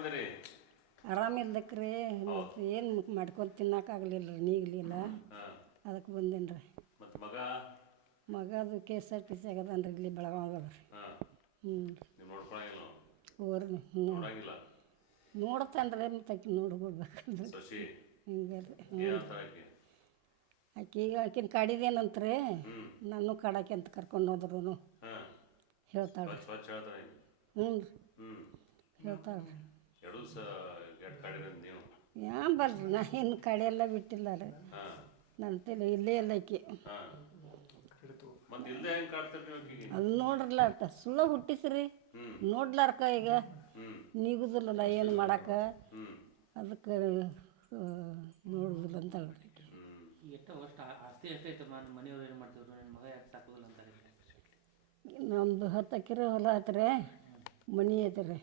ಆರಾಮದಿರಿ? ಆರಾಮಿಲ್ದಕ್ರಿ ಮತ್ತು ಏನು ಮಾಡ್ಕೊಂಡು ತಿನ್ನೋಕ್ಕಾಗಲಿಲ್ಲ ರೀ, ನೀಗಲಿಲ್ಲ. ಅದಕ್ಕೆ ಬಂದೇನಿ ರೀ. ಮತ್ತು ಮಗದು KSRTC ಆಗದಾನ ರೀ, ಇಲ್ಲಿ ಬೆಳಗಾವ್ದಾಗ ರೀ. ನೋಡ್ತಾನೆ ರೀ, ಮತ್ತು ಆಕೆ ನೋಡ್ಕೊಡ್ಬೇಕಲ್ರಿ. ಹಿಂಗೆ ರೀ. ಆಕಿನ ಕಾಡಿದೇನಂತ್ರಿ, ನಾನು ಕಾಡಾಕೆ ಅಂತ ಕರ್ಕೊಂಡು ಹೋದ್ರು ಹೇಳ್ತಾಳೆ. ಹ್ಞೂ ರೀ, ಹೇಳ್ತಾಳೆ ರೀ. ಯಾನ್ ಬರ್ರಿ, ನಾ ಇನ್ನು ಕಡೆ ಎಲ್ಲ ಬಿಟ್ಟಿಲ್ಲ ರೀ. ನನ್ನ ತಲೆ ಇಲ್ಲೇ ಇಲ್ಲ ಆಕಿ. ಅದು ನೋಡ್ರಲ್ಲ ಅಷ್ಟ ಸುಳ್ಳ ಹುಟ್ಟಿಸ್ರಿ, ನೋಡ್ಲಾರ್ಕ ಈಗ ನೀಗುದಿಲ್ಲಲ್ಲ ಏನು ಮಾಡಕ್ಕೆ, ಅದಕ್ಕೆ ನೋಡುದಿಲ್ಲ ಅಂತ ಹೇಳ್ರಿ. ನಮ್ದು 10 ಎಕರೆ ಹೊಲ ಐತ್ರಿ, ಮನೆ ಐತೆ ರೀ.